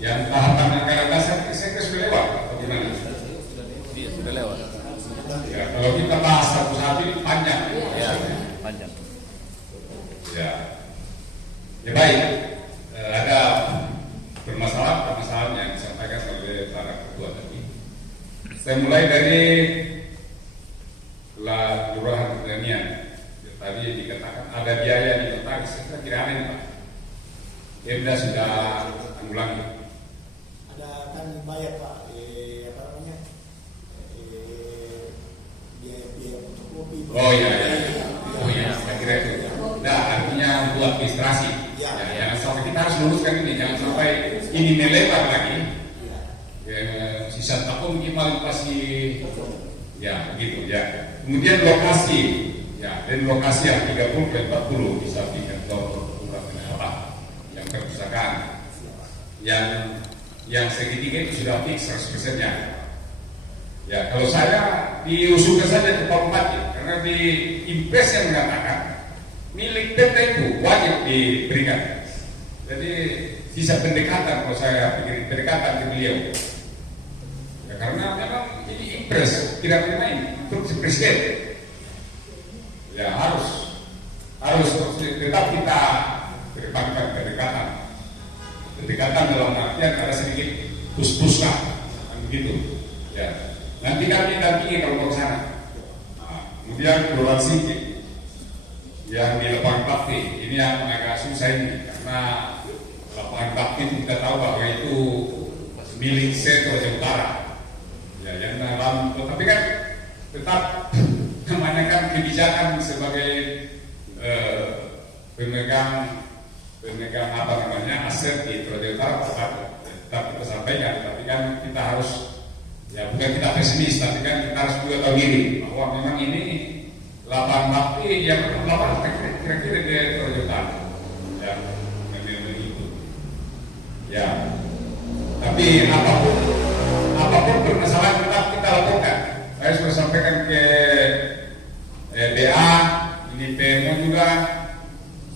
yang tahapan anggaran dasar saya sudah lewat atau gimana? Iya, sudah lewat. Ya, kalau kita bahas satu-satu ini panjang. Ya, panjang. Ya, ya baik. Ada permasalahan yang disampaikan oleh para ketua tadi. Saya mulai dari Kelurahan Pertanian. Tadi dikatakan ada biaya di notaris. Saya kira tidak ada ini, Pak. Pemda sudah ulangi. Ada kan bayar, Pak. Apa namanya? Biaya fotokopi. Oh iya. Oh iya, saya kira itu. Nah, artinya untuk administrasi. Ya. Jangan sampai kita harus luruskan ini, jangan sampai ini melebar lagi. Sisa tahun gimana pasti. Ya, begitu ya. Kemudian lokasi, ya, dan lokasi yang 30 ke 40 bisa di kantor apa yang perpustakaan. Yang segitiga itu sudah fix 100%-nya. Ya, kalau saya diusulkan saja ke Pak Bupati, karena di impres yang mengatakan milik PT itu wajib diberikan. Jadi sisa pendekatan, kalau saya pikir pendekatan ke beliau. Ya, karena memang ini impres tidak main untuk presiden. Ya harus tetap kita kedepankan pendekatan dalam artian ada sedikit pus-pus lah, begitu. Ya. Nanti kami dampingi kalau ke sana. Nah, kemudian Kelurahan Singkil yang di lapangan bakti ini yang agak susah ini karena lapangan bakti kita tahu bahwa itu milik Toraja Utara. Ya, yang dalam tapi kan tetap namanya kan kebijakan sebagai pemegang apa namanya aset di Toraja Utara tetap kita sampaikan, tapi kan kita harus ya bukan kita pesimis, tapi kan kita harus juga tahu diri bahwa memang ini lapangan bakti yang lapangan kira-kira di Toraja Utara ya memang itu ya, tapi apapun permasalahan tetap kita laporkan. Saya sudah sampaikan ke BA, ini PMO juga,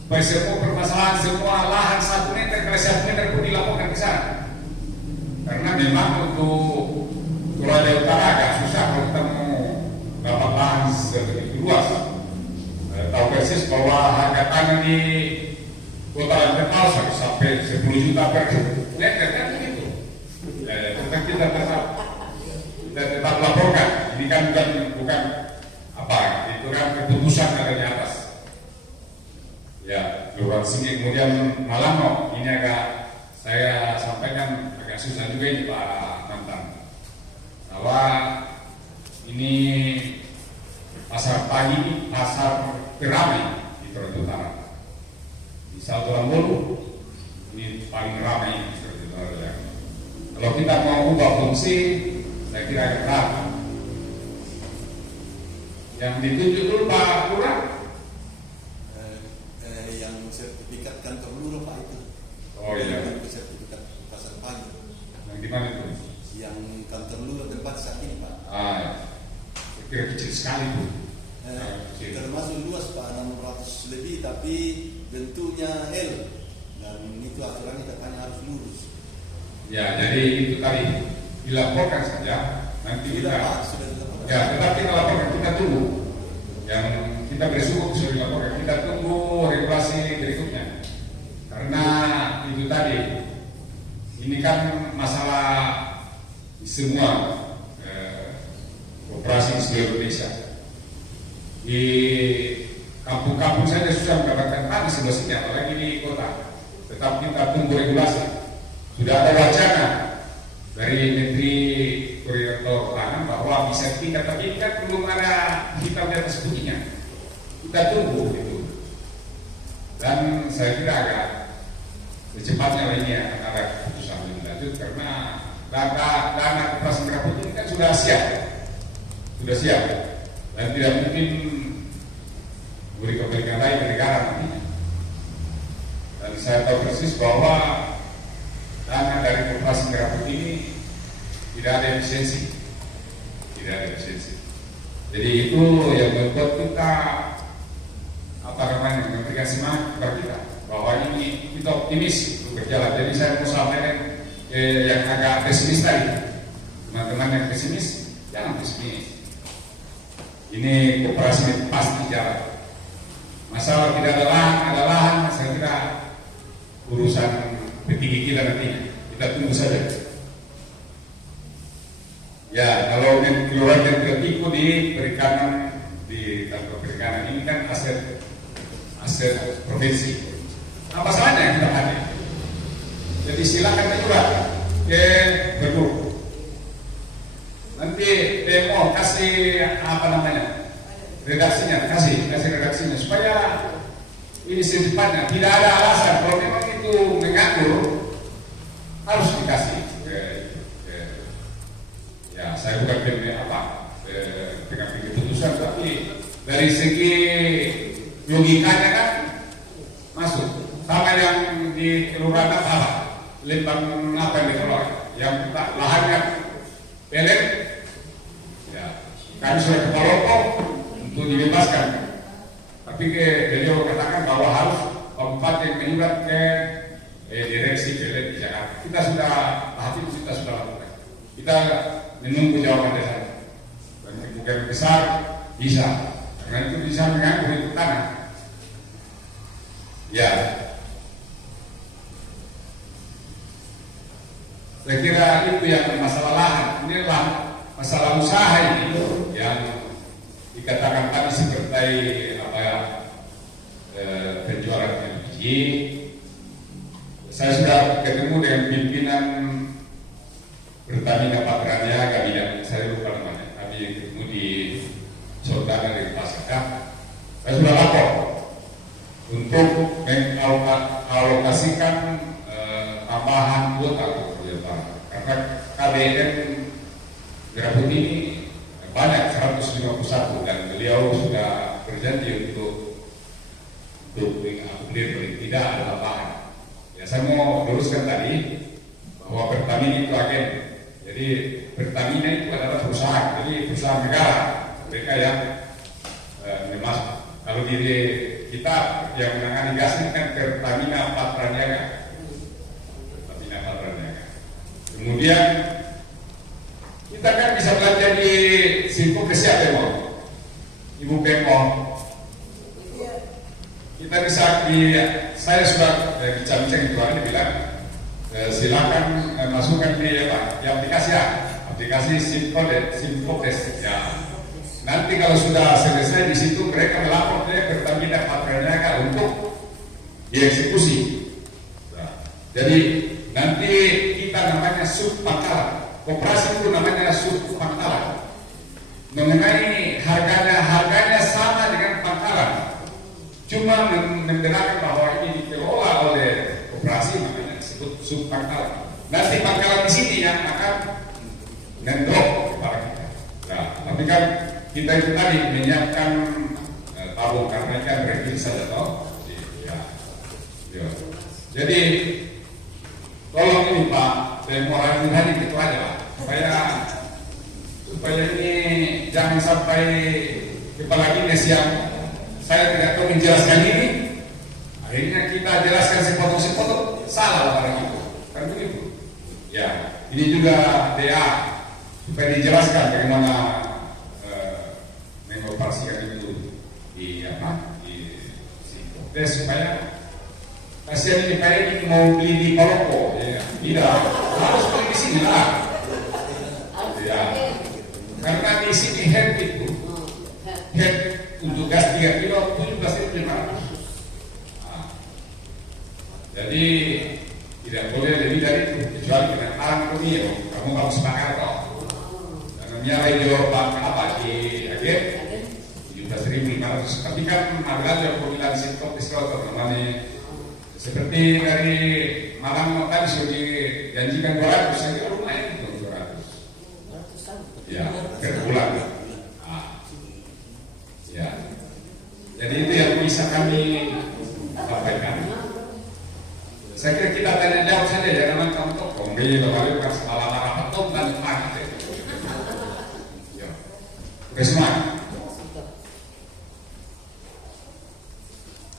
supaya semua permasalahan, semua lahan 1 meter kali 1 meter pun dilaporkan ke sana. Karena memang untuk Toraja Utara agak susah kalau kita mau dapat lahan sebegitu luas. Tahu persis bahwa harga tanah di Kota Lantai sampai 10 juta per meter kan begitu. Kita tetap laporkan. Ini kan bukan apa, itu kan keputusan dari atas. Ya, Kelurahan Singkil kemudian Malano ini agak saya sampaikan agak susah juga ini Pak Mantan. Bahwa ini pasar pagi, pasar teramai di Toraja Utara. Di Salturambulu ini paling ramai di Toraja Utara. Kalau kita mau ubah fungsi, saya kira agak berat. Yang ditunjuk dulu Pak Lurah. Yang sertifikat kantor lurah Pak itu. Oh iya. Sertifikat pasar pagi. Yang di mana itu? Yang kantor lurah tempat saat ini Pak. Ya. Saya kira kecil sekali itu. Termasuk luas Pak, 600 lebih, tapi bentuknya L dan itu aturannya katanya harus lurus. Ya, jadi itu tadi dilaporkan saja. Nanti kita sudah dilaporkan. Ya, tetapi kita laporkan, kita tunggu. Yang kita bersyukur sudah dilaporkan, kita tunggu regulasi berikutnya. Karena itu tadi, ini kan masalah di semua operasi di seluruh Indonesia. Di kampung-kampung saja susah mendapatkan tanah sebelah sini, apalagi di kota. Tetap kita tunggu regulasi. Sudah ada wacana dari Menteri Koordinator Tanah bahwa bisa tingkat, tapi kan belum ada hitam di atas putihnya. Kita tunggu itu. Dan saya kira agak secepatnya ini akan ada keputusan lebih lanjut karena dana operasi merah putih ini kan sudah siap, dan tidak mungkin beri kebaikan lain ke negara nantinya. Dan saya tahu persis bahwa dana dari operasi merah putih ini tidak ada efisiensi. Jadi itu yang membuat kita memberikan semangat kepada kita bahwa ini kita optimis untuk berjalan. Jadi saya mau sampaikan yang agak pesimis tadi. Teman-teman yang pesimis, jangan pesimis. Ini koperasi ini pasti jalan. Masalah tidak ada lahan, saya kira urusan petinggi kita nantinya. Kita tunggu saja. Ya, kalau keluar dan tertipu di perikanan, di kantor perikanan ini kan aset provinsi. Apa salahnya yang kita hadir? Jadi silakan ajukan ke Gubernur. Nanti demo kasih apa namanya redaksinya, kasih redaksinya supaya ini secepatnya. Tidak ada alasan kalau memang itu mengatur harus dikasih. Ya, saya bukan pengambil keputusan, tapi dari segi logikanya kan masuk. Sama yang di kelurahan apa? Lembang apa yang dikelola? Yang lahannya pelet, ya, kami sudah ke Paloko untuk dibebaskan. Tapi beliau katakan bahwa harus empat yang menyurat ke direksi pelet di Jakarta. Kita sudah lakukan. Kita menunggu jawaban dari sana. Dan bukan besar bisa, karena itu bisa mengganggu itu tanah. Ya, saya kira itu yang masalah lahan. Ini masalah usaha ini yang dikatakan tadi seperti apa ya, penjualan LPG. Saya sudah ketemu dengan pimpinan Pertamina Patraniaga bidang, saya lupa namanya, tapi yang ketemu di Sultana dari Pasca. Saya sudah lapor untuk mengalokasikan tambahan kuota karena KDN Gerabu ini banyak 151 dan beliau sudah berjanji untuk mengakomodir tidak ada tambahan. Ya, saya mau luruskan tadi bahwa Pertamina itu agen. Jadi Pertamina itu adalah perusahaan, jadi perusahaan negara. Mereka yang memang kalau diri kita yang menangani gas ini kan Pertamina Patraniaga. Kemudian kita kan bisa belanja di Simpok ke siapa mau? Ibu Pemo. Kita bisa saya sudah bincang-bincang itu hari bilang silakan masukkan di aplikasi Simpokes ya. Nanti kalau sudah selesai di situ mereka melapor ke Pertamina Patraniaga untuk dieksekusi. Nah, jadi nanti kita namanya subpangkalan. Koperasi itu namanya subpangkalan. Mengenai harganya sama dengan pangkalan. Cuma membedakan bahwa ini dikelola oleh koperasi makanya disebut subpangkalan. Nanti pangkalan di sini yang akan mendrop kepada kita. Nah, tapi kan kita itu tadi menyiapkan tabung karena ikan berhenti saja toh. Ya. Jadi tolong ini Pak, moralin tadi gitu aja Pak, supaya ini jangan sampai kepala dinas yang saya tidak tahu menjelaskan ini, akhirnya kita jelaskan sepotong-sepotong salah orang itu, kan begitu. Ya, ini juga DA supaya dijelaskan bagaimana mengoperasikan itu di Simpokes supaya kasihan ini kayak ini mau beli di Paloko, ya. Tidak, harus beli di sini lah. Ya, karena di sini head itu, head untuk gas 3 kilo 17.500. Nah, jadi tidak boleh lebih dari itu, kecuali kena tarang dunia. Kamu harus sepakat kok. Karena nyala jawaban apa di agen 17.500. Tapi kan ada yang pemilihan Simpokes kalau namanya. Seperti dari malam tadi sudah dijanjikan 200, saya kira lumayan itu 200. Ya, per bulan. Ya. Jadi itu yang bisa kami sampaikan. Saya kira kita tanya jawab saja, jangan contoh. Kami kembali ke salah rapat dan ya. Terima